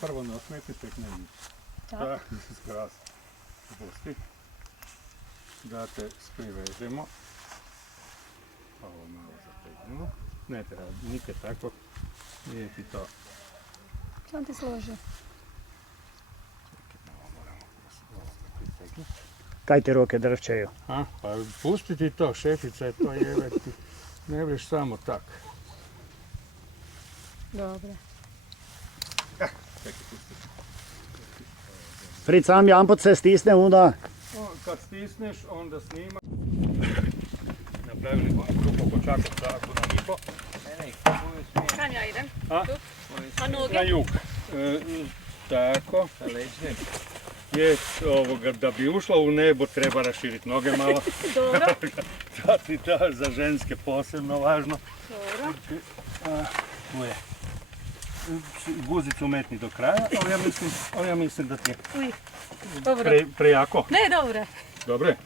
prvo nosmeti, tek ne njih. Da, skras. Pusti. Da te privežemo. Ovo malo zategnemo. Ne treba nikad tako. Nije ti to. Što ti složi? Čekaj, malo moramo ovo pritegnuti. Kaj te ruke dršćaju? A, pa pusti ti to, šefica je to jebati. Ne vreš samo tak. Dobro. Čekaj, pusti. Frit, sam jedan pot se stisne, onda... Kad stisneš, onda snima. Napravili smo grupu kočakovca, ako nam ipo. Kam ja idem? A? Tu? A noge? Na jug. Tako. Je, da bi ušla u nebo treba raširiti noge malo. Dobro. To ti da za ženske posebno važno. Dobro. Tu je. Guzicu metni do kraja, ali ja mislim da ti je Uj. Dobro. prejako. Ne, dobro. Dobre?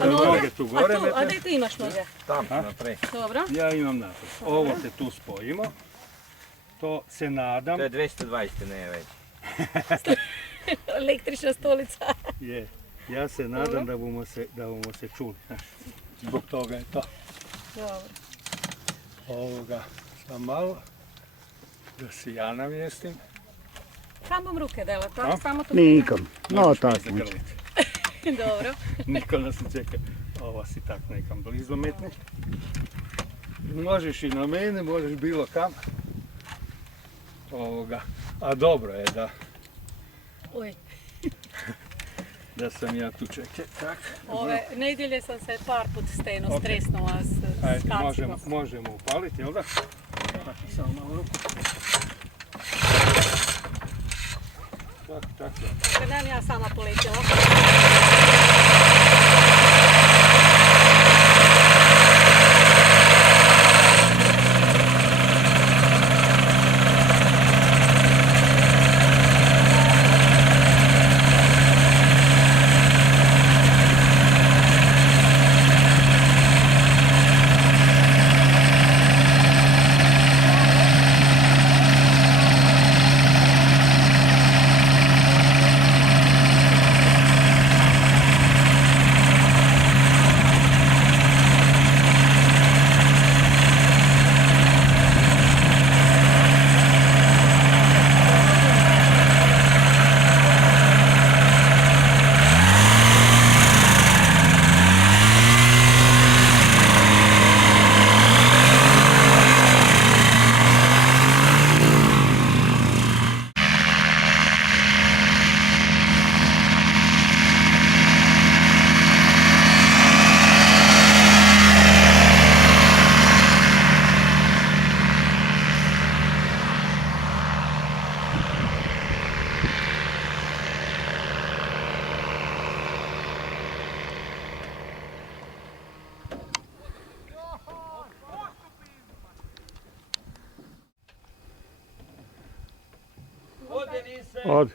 A Noge tu gore. A gdje ti imaš noge? Tam, naprej. Dobro. Ja imam naprijed. Ovo se tu spojimo. To se nadam. To je 220, ne već. Električna stolica. Je. Ja se nadam da bomo se čuli. Zbog toga je to. Dobro. Ovoga, sam malo. Da si ja namjestim. Kam bom ruke dela? Tako samo tu? Nikom. No, Možeš mi tako. zagrliti. Dobro. Niko nas ne čeka. Ovo si tak nekam blizu metni. Možeš i na mene, možeš bilo kam. Ovoga. A dobro je Uj. da sam ja tu, čekaj. Tak. Ove nedjelje sam se par put steno Ok. stresnula s Ajde, kacima. možemo upaliti, jel da? Tako, samo malo ruku. Tak. Kad nam ja sama poletjela. Od.